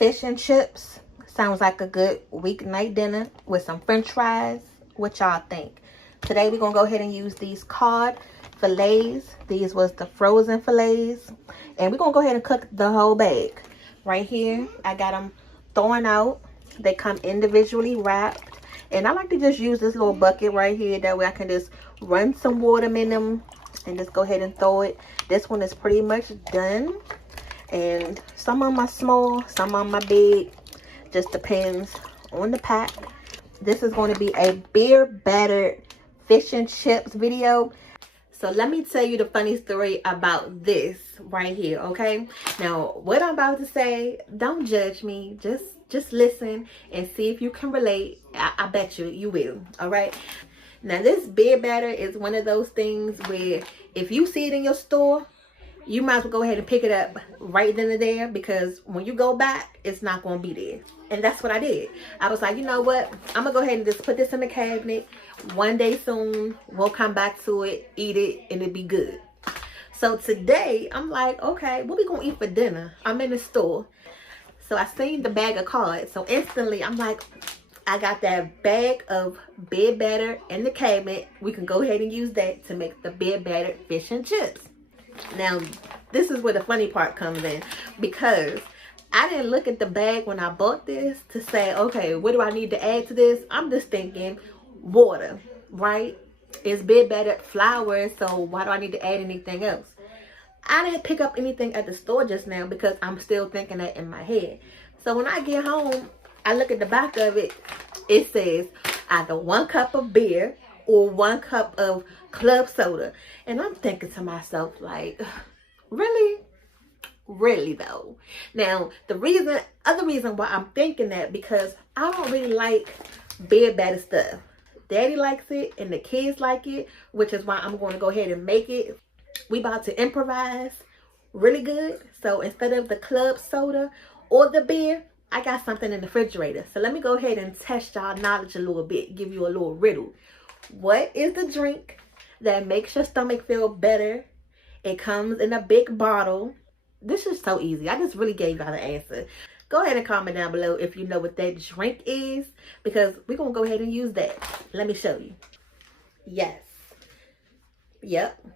fish and chips. Sounds like a good weeknight dinner with some french fries. What y'all think? Today we're going to go ahead and use these cod fillets. These was the frozen fillets. And we're going to go ahead and cook the whole bag. Right here, I got them thawing out. They come individually wrapped. And I like to just use this little bucket right here. That way I can just run some water in them and just go ahead and throw it. This one is pretty much done. And some of them are small, some of them are big. Just depends on the pack. This is going to be a beer battered fish and chips video. So let me tell you the funny story about this right here, okay? Now, what I'm about to say, don't judge me. Just listen and see if you can relate. I bet you will, all right? Now, this beer batter is one of those things where if you see it in your store, you might as well go ahead and pick it up right then and there, because when you go back, it's not going to be there. And that's what I did. I was like, you know what? I'm going to go ahead and just put this in the cabinet. One day soon, we'll come back to it, eat it, and it'll be good. So today, I'm like, okay, what we going to eat for dinner? I'm in the store. So I seen the bag of cards. So instantly, I'm like, I got that bag of beer batter in the cabinet. We can go ahead and use that to make the beer battered fish and chips. Now, this is where the funny part comes in, because I didn't look at the bag when I bought this to say, okay, what do I need to add to this? I'm just thinking water, right? It's beer battered flour, so why do I need to add anything else? I didn't pick up anything at the store just now because I'm still thinking that in my head. So when I get home, I look at the back of it. It says either 1 cup of beer or 1 cup of club soda. And I'm thinking to myself, like, really? Really though? Now, the other reason why I'm thinking that, because I don't really like beer batter stuff. Daddy likes it and the kids like it, which is why I'm going to go ahead and make it. We about to improvise really good. So instead of the club soda or the beer, I got something in the refrigerator. So let me go ahead and test y'all knowledge a little bit, give you a little riddle. What is the drink that makes your stomach feel better? It comes in a big bottle. This is so easy. I just really gave y'all the answer. Go ahead and comment down below if you know what that drink is, because we're going to go ahead and use that. Let me show you. Yes. Yep.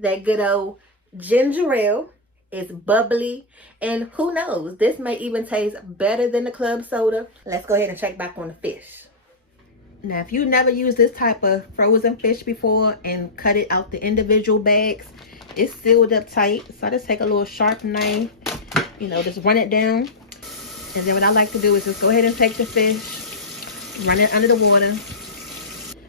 That good old ginger ale. It's bubbly, and who knows, this may even taste better than the club soda. Let's go ahead and check back on the fish. Now, if you never used this type of frozen fish before and cut it out the individual bags, it's sealed up tight. So I just take a little sharp knife, you know, just run it down. And then what I like to do is just go ahead and take the fish, run it under the water.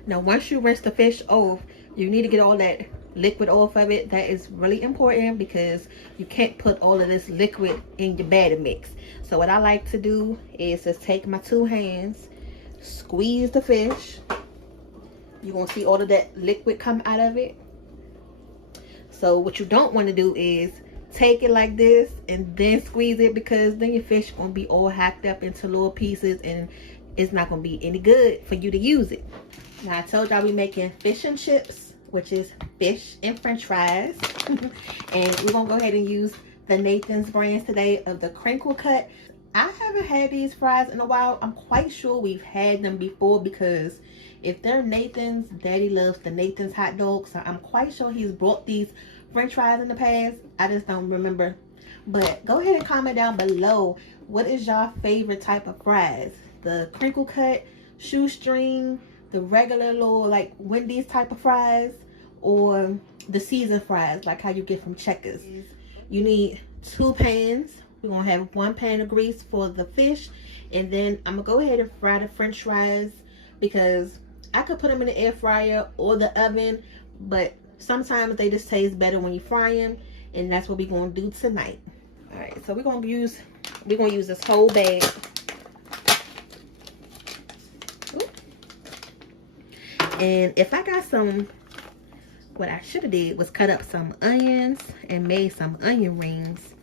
Now, once you rinse the fish off, you need to get all that liquid off of it. That is really important, because you can't put all of this liquid in your batter mix. So what I like to do is just take my 2 hands, squeeze the fish. You're gonna see all of that liquid come out of it. So what you don't want to do is take it like this and then squeeze it, because then your fish gonna be all hacked up into little pieces and it's not gonna be any good for you to use it. Now, I told y'all we making fish and chips, which is fish and french fries. And we're gonna go ahead and use the Nathan's brands today of the crinkle cut. I haven't had these fries in a while. I'm quite sure we've had them before, because if they're Nathan's, Daddy loves the Nathan's hot dogs. So I'm quite sure he's brought these french fries in the past. I just don't remember. But go ahead and comment down below, what is y'all favorite type of fries? The crinkle cut, shoestring, the regular little like Wendy's type of fries, or the seasoned fries like how you get from Checkers. You need 2 pans. We're gonna have 1 pan of grease for the fish, and then I'm gonna go ahead and fry the french fries, because I could put them in the air fryer or the oven, but sometimes they just taste better when you fry them, and that's what we're gonna do tonight. All right, so we're gonna use this whole bag. And if I got some, what I should have did was cut up some onions and made some onion rings.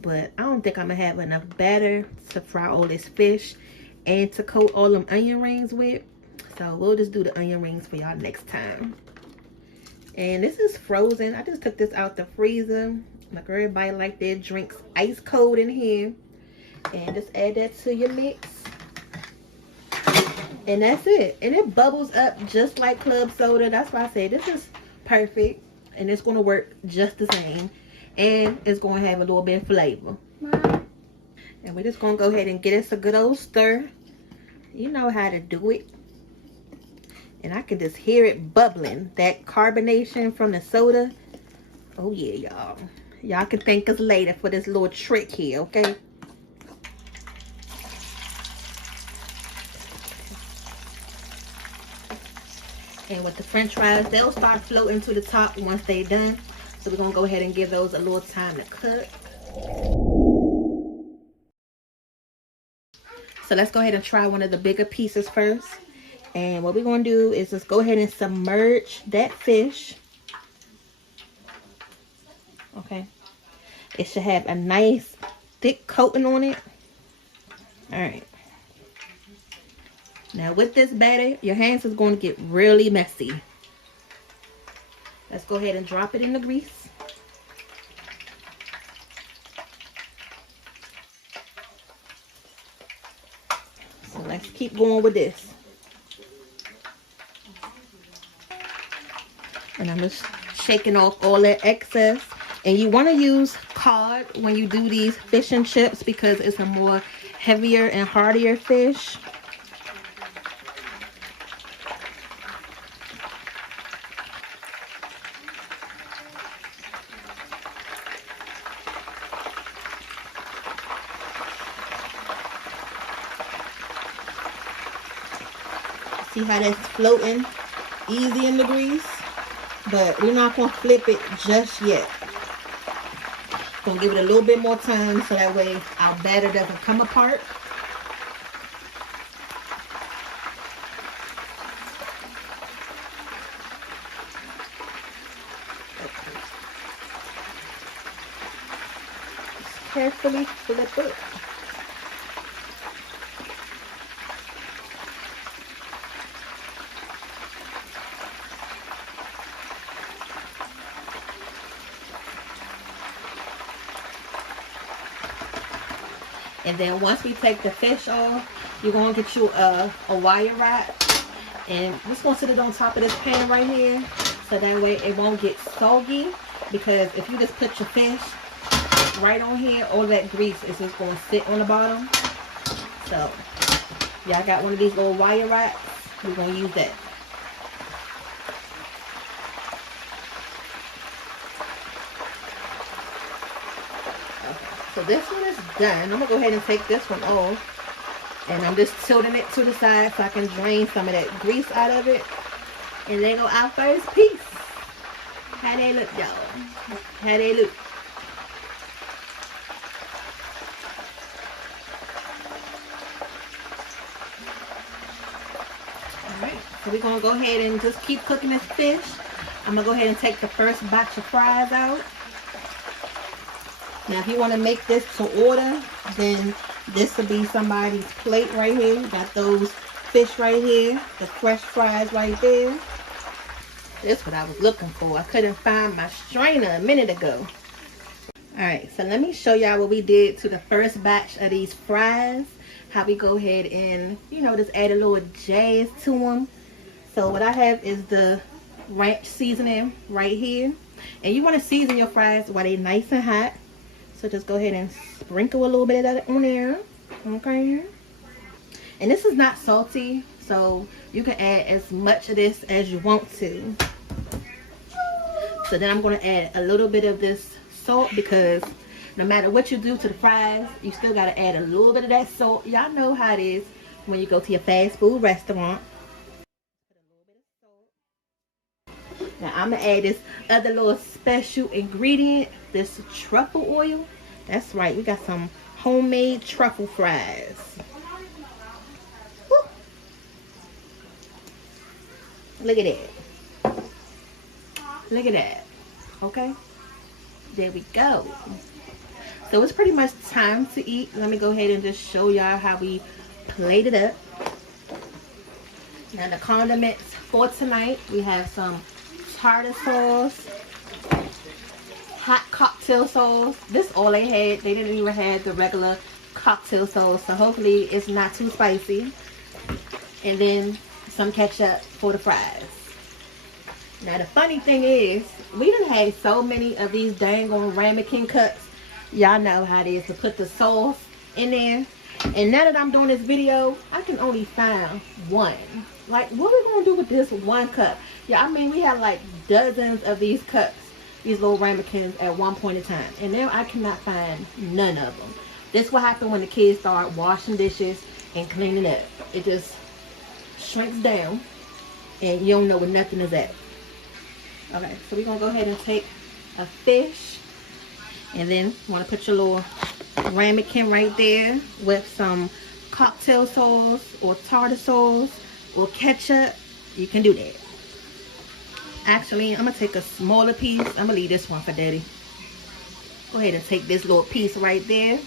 But I don't think I'm going to have enough batter to fry all this fish and to coat all them onion rings with. So we'll just do the onion rings for y'all next time. And this is frozen. I just took this out the freezer. Like everybody like their drinks ice cold in here. And just add that to your mix. And that's it. And it bubbles up just like club soda. That's why I say this is perfect. And it's going to work just the same. And it's going to have a little bit of flavor. And we're just going to go ahead and get us a good old stir. You know how to do it. And I can just hear it bubbling. That carbonation from the soda. Oh yeah, y'all. Y'all can thank us later for this little trick here, okay? And with the french fries, they'll start floating to the top once they're done. So we're going to go ahead and give those a little time to cook. So let's go ahead and try one of the bigger pieces first. And what we're going to do is just go ahead and submerge that fish. Okay. It should have a nice thick coating on it. Alright. Now with this batter, your hands is going to get really messy. Let's go ahead and drop it in the grease. So let's keep going with this. And I'm just shaking off all that excess. And you want to use cod when you do these fish and chips because it's a more heavier and heartier fish. See how that's floating easy in the grease? But we're not going to flip it just yet. Going to give it a little bit more time so that way our batter doesn't come apart. Just carefully flip it. And then once we take the fish off, you're going to get you a wire wrap. And I'm just going to sit it on top of this pan right here. So that way it won't get soggy. Because if you just put your fish right on here, all that grease is just going to sit on the bottom. So, y'all got one of these little wire wraps. We're going to use that. So this one is done. I'm going to go ahead and take this one off. And I'm just tilting it to the side so I can drain some of that grease out of it. And there go our first piece. How they look, y'all? How they look? Alright, so we're going to go ahead and just keep cooking this fish. I'm going to go ahead and take the first batch of fries out. Now, if you want to make this to order, then this will be somebody's plate right here. Got those fish right here, the fresh fries right there. That's what I was looking for. I couldn't find my strainer a minute ago. Alright, so let me show y'all what we did to the first batch of these fries. How we go ahead and, you know, just add a little jazz to them. So what I have is the ranch seasoning right here. And you want to season your fries while they're nice and hot. So just go ahead and sprinkle a little bit of that on there. Okay. And this is not salty, so you can add as much of this as you want to. So then I'm going to add a little bit of this salt because no matter what you do to the fries, you still got to add a little bit of that salt. Y'all know how it is when you go to your fast food restaurant. Now I'm going to add this other little special ingredient, this truffle oil. That's right, we got some homemade truffle fries. Woo. Look at that. Look at that. Okay, there we go. So it's pretty much time to eat. Let me go ahead and just show y'all how we plate it up. Now the condiments for tonight, we have some tartar sauce, hot cocktail sauce. This all they had. They didn't even have the regular cocktail sauce, so hopefully it's not too spicy. And then some ketchup for the fries. Now the funny thing is, we done had so many of these dang on ramekin cups. Y'all know how it is to put the sauce in there. And now that I'm doing this video, I can only find one. Like, what we gonna do with this one cup? Yeah, I mean, we had like dozens of these cups, these little ramekins at one point in time. And now I cannot find none of them. This what happened when the kids start washing dishes and cleaning up. It just shrinks down and you don't know where nothing is at. Okay, so we're gonna go ahead and take a fish, and then you want to put your little ramekin right there with some cocktail sauce or tartar sauce or ketchup. You can do that. Actually, I'm gonna take a smaller piece. I'm gonna leave this one for Daddy. Go ahead and take this little piece right there.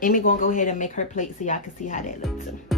Amy gonna go ahead and make her plate so y'all can see how that looks.